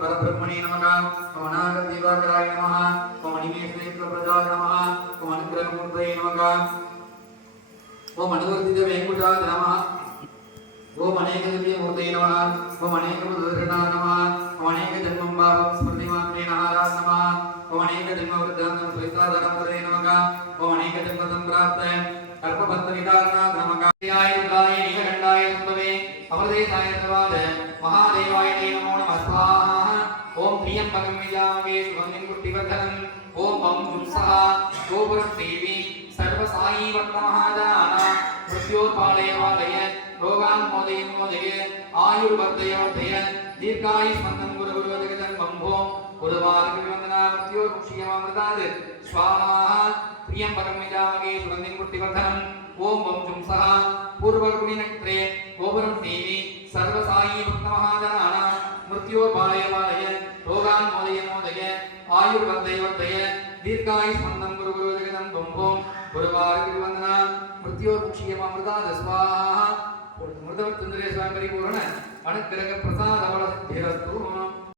பரபிரம்மணே நமக ஓம் அநாத தீவாகராய நமக ஓம் அனிமேஷேஸ்வர பிரஜா நமக ஓம் அனுகிரகமூர்த்தே நமக ஓம் அனுவர்த்தித வேங்குடா நமக ஓம் அநேகதிவ்ய கர்மபத்தனிதாரணாதிரமகாயாய காய நிகரண்டாய சம்பவே அமிர்தேசாய சவாத மகாதேவாய தேவமோ நம ஸ்வாஹா ஓம் பிரியம் பகம் விஜாமே சுகந்தின் குட்டி வர்தனம் ஓம் பம் பும்சா प्रियम्बकं यजामहे सुगन्धिं पुष्टिवर्धनम् ओम बं जुंसः पूर्वगुणिनक्त्रे गोपुरं देवी सर्वसायी वर्तमहादाना मृत्योर्पालय वालय रोगान् मोदय मोदय आयुर्वर्धय वर्धय दीर्घायुष्मन्दं गुरु गुरु जगदं बम्भों गुरुवारविवन्दना मृत्योर्मुक्षीयमामृतात् स्वाहा मृतवत्तुन्दरे स्वामी परिपूर्ण अनुग्रह प्रसाद बल सिद्धिरस्तु